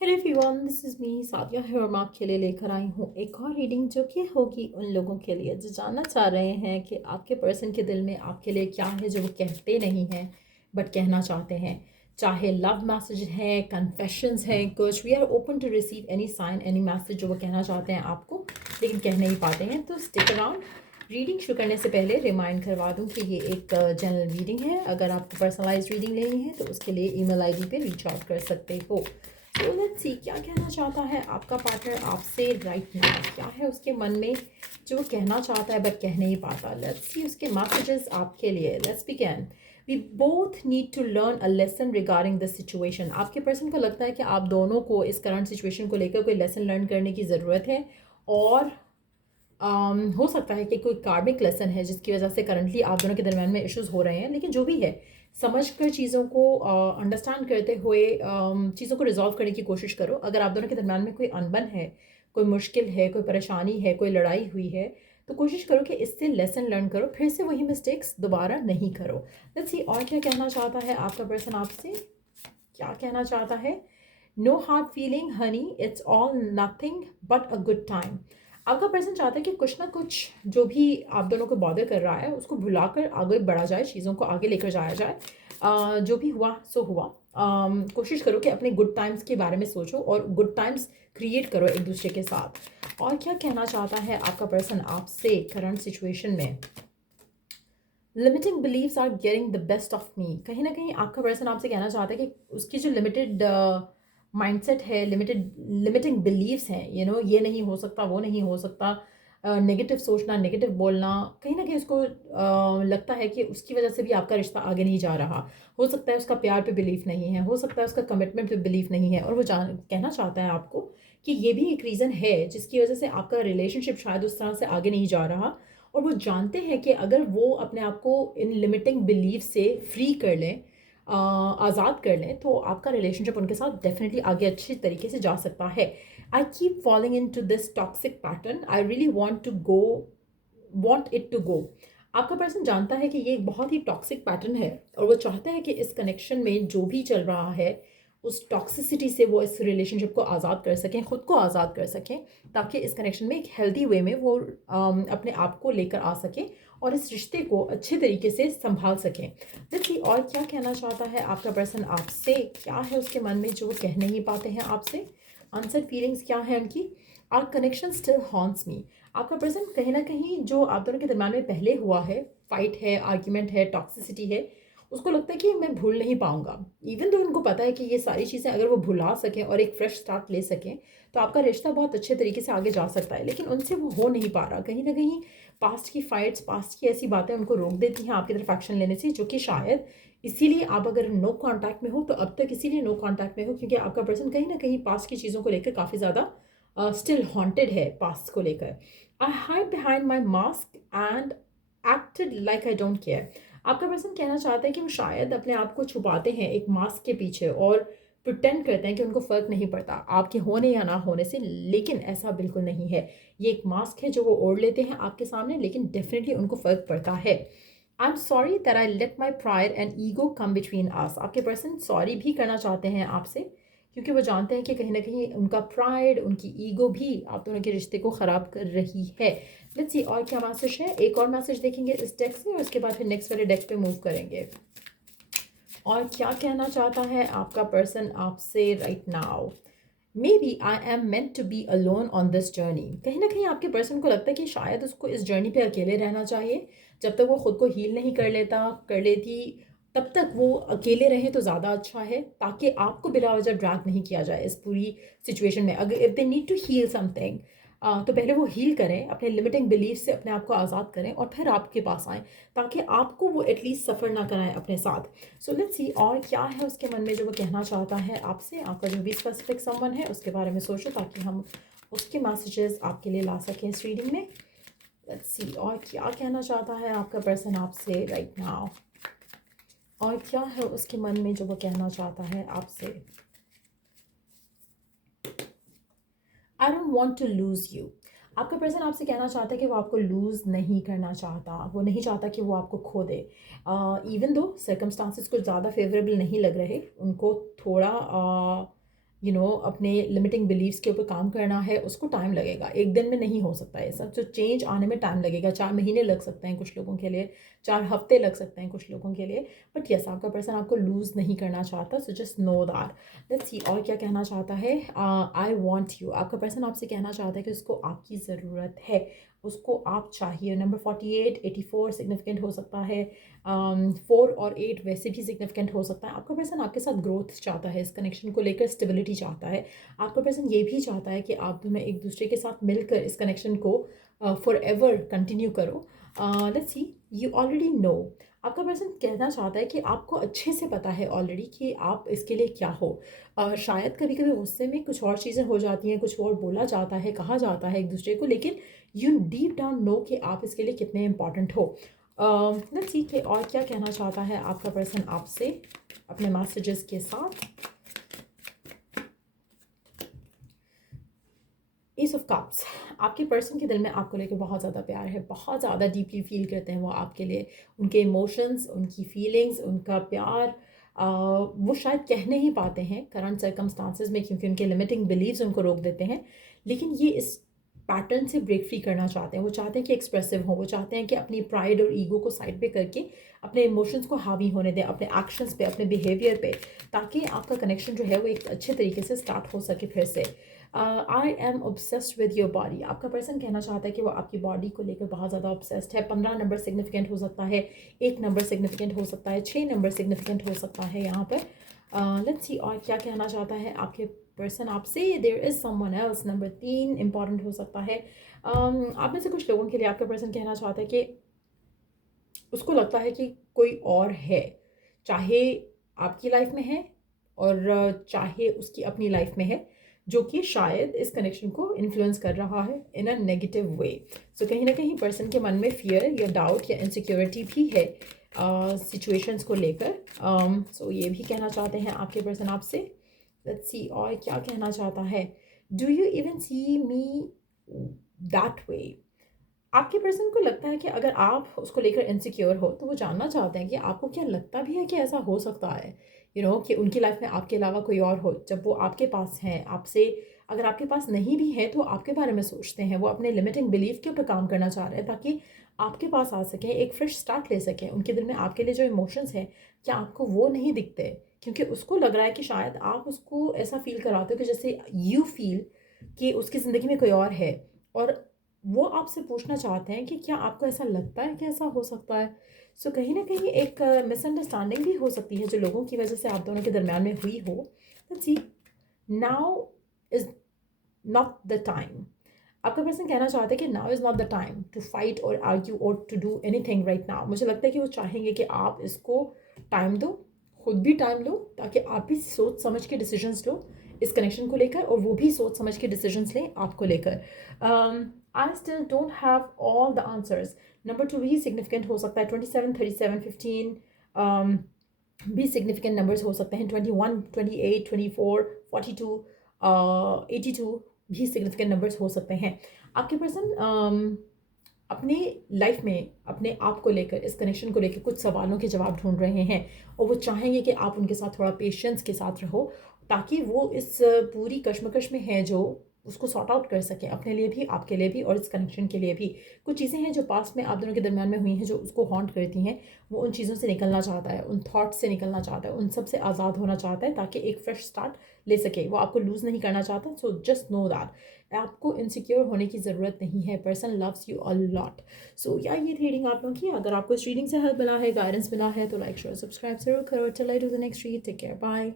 Hello everyone, this is me Sadia हर्मा के लिए लेकर आई हूँ एक और रीडिंग जो कि होगी उन लोगों के लिए जो जानना चाह रहे हैं कि आपके पर्सन के दिल में आपके लिए क्या है जो वो कहते नहीं हैं बट कहना चाहते हैं। चाहे लव मैसेज है, कन्फेशंस है, कुछ we are open to receive any sign any message जो वो कहना चाहते हैं आपको लेकिन कह नहीं पाते हैं। तो स्टिक अराउंड। रीडिंग शुरू करने से पहले रिमाइंड करवा दूं कि ये एक जनरल रीडिंग है। अगर आपको पर्सनलाइज रीडिंग लेनी है तो उसके लिए ईमेल आईडी पे रीच आउट कर सकते हो। तो लेट्स सी क्या कहना चाहता है आपका पार्टनर आपसे राइट नाउ। क्या है उसके मन में जो वो कहना चाहता है बट कह नहीं पाता। लेट्स सी उसके मैसेजेस आपके लिए। Let's begin. We both need to learn a lesson regarding this situation. आपके पर्सन को लगता है कि आप दोनों को इस करंट सिचुएशन को लेकर कोई लेसन लर्न करने की ज़रूरत है। और हो सकता है कि कोई कार्मिक लेसन है जिसकी वजह से करंटली आप दोनों के दरम्यान में इश्यूज हो रहे हैं। लेकिन जो भी है, समझ कर चीज़ों को अंडरस्टैंड करते हुए चीज़ों को रिजॉल्व करने की कोशिश करो। अगर आप दोनों के दरम्यान में कोई अनबन है, कोई मुश्किल है, कोई परेशानी है, कोई लड़ाई हुई है, तो कोशिश करो कि इससे लेसन लर्न करो, फिर से वही मिस्टेक्स दोबारा नहीं करो। लेट्स सी और क्या कहना चाहता है आपका पर्सन आपसे। क्या कहना चाहता है। No hard feeling honey, it's all nothing but a good time. आपका पर्सन चाहता है कि कुछ ना कुछ जो भी आप दोनों को बॉदर कर रहा है उसको भुलाकर आगे बढ़ा जाए, चीज़ों को आगे लेकर जाया जाए। जो भी हुआ सो हुआ। कोशिश करो कि अपने गुड टाइम्स के बारे में सोचो और गुड टाइम्स क्रिएट करो एक दूसरे के साथ। और क्या कहना चाहता है आपका पर्सन आपसे करंट सिचुएशन में। Limiting beliefs are getting the best of me. कहीं ना कहीं आपका पर्सन आपसे कहना चाहता है कि उसकी जो लिमिटेड माइंडसेट है, लिमिटिंग बिलीव्स हैं, ये नहीं हो सकता, वो नहीं हो सकता, नेगेटिव सोचना, नेगेटिव बोलना, कहीं ना कहीं उसको लगता है कि उसकी वजह से भी आपका रिश्ता आगे नहीं जा रहा। हो सकता है उसका प्यार पे बिलीफ नहीं है, हो सकता है उसका कमिटमेंट पे बिलीफ नहीं है, और वो कहना चाहता है आपको कि ये भी एक रीज़न है जिसकी वजह से आपका रिलेशनशिप शायद उस तरह से आगे नहीं जा रहा। और वो जानते हैं कि अगर वो अपने आप को इन लिमिटिंग बिलीफ से फ्री कर लें, आज़ाद कर लें, तो आपका रिलेशनशिप उनके साथ डेफिनेटली आगे अच्छी तरीके से जा सकता है। I keep following into this toxic pattern, I really want it to go. आपका पर्सन जानता है कि ये एक बहुत ही टॉक्सिक पैटर्न है और वो चाहता है कि इस कनेक्शन में जो भी चल रहा है उस टॉक्सिसिटी से वो इस रिलेशनशिप को आज़ाद कर सकें, खुद को आज़ाद कर सकें, ताकि इस कनेक्शन में एक हेल्दी वे में वो अपने आप को लेकर आ सकें और इस रिश्ते को अच्छे तरीके से संभाल सकें। देखिए और क्या कहना चाहता है आपका पर्सन आपसे। क्या है उसके मन में जो वो कह नहीं पाते हैं आपसे। आंसर फीलिंग्स क्या है उनकी। आर कनेक्शन स्टिल हॉन्ट्स मी। आपका पर्सन कहीं ना कहीं जो आप दोनों के दरम्यान में पहले हुआ है, फाइट है, आर्ग्यूमेंट है, टॉक्सिसिटी है, उसको लगता है कि मैं भूल नहीं पाऊंगा। इवन तो उनको पता है कि ये सारी चीज़ें अगर वो भुला सकें और एक फ्रेश स्टार्ट ले सकें तो आपका रिश्ता बहुत अच्छे तरीके से आगे जा सकता है, लेकिन उनसे वो हो नहीं पा रहा। कहीं ना कहीं पास्ट की फाइट्स, पास्ट की ऐसी बातें उनको रोक देती हैं आपकी तरफ एक्शन लेने से, जो कि शायद इसीलिए आप अगर नो कांटेक्ट में हो तो अब तक इसीलिए नो कांटेक्ट में हो क्योंकि आपका पर्सन कहीं ना कहीं पास्ट की चीज़ों को लेकर काफ़ी ज़्यादा स्टिल हॉन्टेड है पास्ट को लेकर। आई hide behind my mask and acted like I don't care. आपका पर्सन कहना चाहता है कि वो शायद अपने आप को छुपाते हैं एक मास्क के पीछे और प्रिटेंड करते हैं कि उनको फ़र्क नहीं पड़ता आपके होने या ना होने से, लेकिन ऐसा बिल्कुल नहीं है। ये एक मास्क है जो वो ओढ़ लेते हैं आपके सामने, लेकिन डेफिनेटली उनको फ़र्क पड़ता है। I am sorry that I let my pride and ego come between us. आपके पर्सन सॉरी भी करना चाहते हैं आपसे क्योंकि वो जानते हैं कि कहीं ना कहीं उनका प्राइड, उनकी ईगो भी आप दोनों के रिश्ते को ख़राब कर रही है। लेट्स सी और क्या मैसेज है। एक और मैसेज देखेंगे इस डेक से और उसके बाद फिर नेक्स्ट वाले डेक पे मूव करेंगे। और क्या कहना चाहता है आपका पर्सन आपसे right now. Maybe I am meant to be alone on this journey. कहीं ना कहीं आपके पर्सन को लगता है कि शायद उसको इस जर्नी पे अकेले रहना चाहिए। जब तक वो खुद को हील नहीं कर लेती, तब तक वो अकेले रहें तो ज़्यादा अच्छा है, ताकि आपको बिला वजह ड्रैग नहीं किया जाए इस पूरी सिचुएशन में। अगर if they need to heal something तो पहले वो हील करें, अपने लिमिटिंग बिलीफ से अपने आप को आज़ाद करें और फिर आपके पास आएँ, ताकि आपको वो एटलीस्ट सफ़र ना कराएं अपने साथ। सो लेट्स सी और क्या है उसके मन में जो वो कहना चाहता है आपसे। आपका जो भी स्पेसिफिक समवन है उसके बारे में सोचो ताकि हम उसके मैसेजेस आपके लिए ला सकें इस रीडिंग में। लेट्स सी और क्या कहना चाहता है आपका पर्सन आपसे राइट नाउ। और क्या है उसके मन में जो वो कहना चाहता है आपसे। I don't want to lose you. आपका पर्सन आपसे कहना चाहता है कि वो आपको लूज़ नहीं करना चाहता, वो नहीं चाहता कि वो आपको खो दे। इवन दो सर्कमस्टांसिस कुछ ज़्यादा फेवरेबल नहीं लग रहे उनको, थोड़ा अपने लिमिटिंग बिलीव्स के ऊपर काम करना है, उसको टाइम लगेगा, एक दिन में नहीं हो सकता है सब। जो चेंज आने में टाइम लगेगा, 4 महीने लग सकते हैं कुछ लोगों के लिए, 4 हफ्ते लग सकते हैं कुछ लोगों के लिए। बट यस, आपका पर्सन आपको लूज़ नहीं करना चाहता, so just know that. Let's see और क्या कहना चाहता है। आई वॉन्ट यू, आपका पर्सन आपसे कहना चाहता है कि उसको आपकी ज़रूरत है, उसको आप चाहिए। नंबर 48, 84 सिग्निफिकेंट हो सकता है, 4 और 8 वैसे भी सिग्निफिकेंट हो सकता है। आपका पर्सन आपके साथ ग्रोथ चाहता है, इस कनेक्शन को लेकर स्टेबिलिटी चाहता है। आपका पर्सन ये भी चाहता है कि आप दोनों एक दूसरे के साथ मिलकर इस कनेक्शन को फॉर एवर कंटिन्यू करो। Let's see, you already know, आपका पर्सन कहना चाहता है कि आपको अच्छे से पता है ऑलरेडी कि आप इसके लिए क्या हो। शायद कभी कभी गुस्से में कुछ और चीज़ें हो जाती हैं, कुछ और बोला जाता है, कहा जाता है एक दूसरे को, लेकिन यू डीप डाउन नो कि आप इसके लिए कितने इंपॉर्टेंट हो। लेट्स सी कि और क्या कहना चाहता है आपका पर्सन आपसे अपने मैसेजेस के साथ। एस ऑफ कप्स, आपके पर्सन के दिल में आपको लेकर बहुत ज़्यादा प्यार है, बहुत ज़्यादा डीपली फील करते हैं वो आपके लिए। उनके इमोशंस, उनकी फीलिंग्स, उनका प्यार वो शायद कह नहीं पाते हैं करंट सर्कमस्टांसिस में, क्योंकि उनके लिमिटिंग बिलीव्स उनको रोक देते हैं। लेकिन ये इस पैटर्न से ब्रेक फ्री करना चाहते हैं। वो चाहते हैं कि एक्सप्रेसिव हो, वो चाहते हैं कि अपनी प्राइड और ईगो को साइड पे करके अपने इमोशंस को हावी होने दें, अपने एक्शंस पे, अपने बिहेवियर पे, ताकि आपका कनेक्शन जो है वो एक अच्छे तरीके से स्टार्ट हो सके फिर से। I am obsessed with your body, आपका पर्सन कहना चाहता है कि वो आपकी बॉडी को लेकर बहुत ज़्यादा ऑब्सेस्ड है। 15 नंबर सिग्निफिकेंट हो सकता है, 1 नंबर सिग्निफिकेंट हो सकता है, 6 नंबर सिग्निफिकेंट हो सकता है यहाँ पर। लेट्स सी और क्या कहना चाहता है आपके पर्सन आपसे। There is someone else, number 3 important हो सकता है। आप में से कुछ लोगों के लिए आपका पर्सन कहना चाहता है कि उसको लगता है कि कोई और है, चाहे आपकी लाइफ में है और चाहे उसकी अपनी लाइफ में है, जो कि शायद इस कनेक्शन को इन्फ्लुएंस कर रहा है इन अ नेगेटिव वे। सो कहीं ना कहीं पर्सन के मन में फियर या डाउट या इनसिक्योरिटी भी है सिचुएशंस को लेकर। सो ये भी कहना चाहते हैं आपके पर्सन आपसे। लेट्स सी और क्या कहना चाहता है। Do you even see me that way, आपके पर्सन को लगता है कि अगर आप उसको लेकर इनसिक्योर हो तो वो जानना चाहते हैं कि आपको क्या लगता भी है कि ऐसा हो सकता है, कि उनकी लाइफ में आपके अलावा कोई और हो। जब वो आपके पास हैं, आपसे अगर आपके पास नहीं भी है तो आपके बारे में सोचते हैं, वो अपने लिमिटिंग बिलीफ के ऊपर काम करना चाह रहे हैं ताकि आपके पास आ सकें, एक फ्रेश स्टार्ट ले सकें। उनके दिल में आपके लिए जो इमोशंस हैं, क्या आपको वो नहीं दिखते? क्योंकि उसको लग रहा है कि शायद आप उसको ऐसा फील कराते हो कि जैसे यू फील कि उसकी ज़िंदगी में कोई और है, और वो आपसे पूछना चाहते हैं कि क्या आपको ऐसा लगता है कि ऐसा हो सकता है। सो कहीं ना कहीं एक मिसअंडरस्टैंडिंग भी हो सकती है जो लोगों की वजह से आप दोनों के दरम्यान में हुई हो। Let's see, now is not the time, आपका पर्सन कहना चाहता है कि now is not the time to fight और आर्ग्यू और to do anything right now. मुझे लगता है कि वो चाहेंगे कि आप इसको टाइम दो, खुद भी टाइम लो, ताकि आप भी सोच समझ के डिसीजंस लो इस कनेक्शन को लेकर, और वो भी सोच समझ के डिसीजंस लें आपको लेकर। I still don't have all the answers, number 2 भी सिग्निफिकेंट हो सकता है। 27, 37, 15 भी सिग्निफिकेंट नंबर्स हो सकते हैं। 21, 28, 24, 42, 82 भी सिग्निफिकेंट नंबर्स हो सकते हैं। आपके पर्सन अपने लाइफ में अपने आप को लेकर, इस कनेक्शन को लेकर कुछ सवालों के जवाब ढूंढ रहे हैं, और वो चाहेंगे कि आप उनके साथ थोड़ा पेशेंस के साथ रहो, ताकि वो इस पूरी कश्मकश में है जो उसको सॉर्ट आउट कर सकें, अपने लिए भी, आपके लिए भी, और इस कनेक्शन के लिए भी। कुछ चीज़ें हैं जो पास्ट में आप दोनों के दरम्यान में हुई हैं जो उसको हॉन्ट करती हैं, वो उन चीज़ों से निकलना चाहता है, उन थॉट्स से निकलना चाहता है, उन सब से आज़ाद होना चाहता है, ताकि एक फ्रेश स्टार्ट ले सके। वो आपको लूज़ नहीं करना चाहता। सो जस्ट नो दैट आपको इनसिक्योर होने की ज़रूरत नहीं है। Person loves you a lot. So या ये रीडिंग आप लोगों की, अगर आपको इस रीडिंग से हेल्प मिला है, गाइडेंस मिला है, तो लाइक शेयर सब्सक्राइब जरूर करो। Till I do the next read, take care, bye.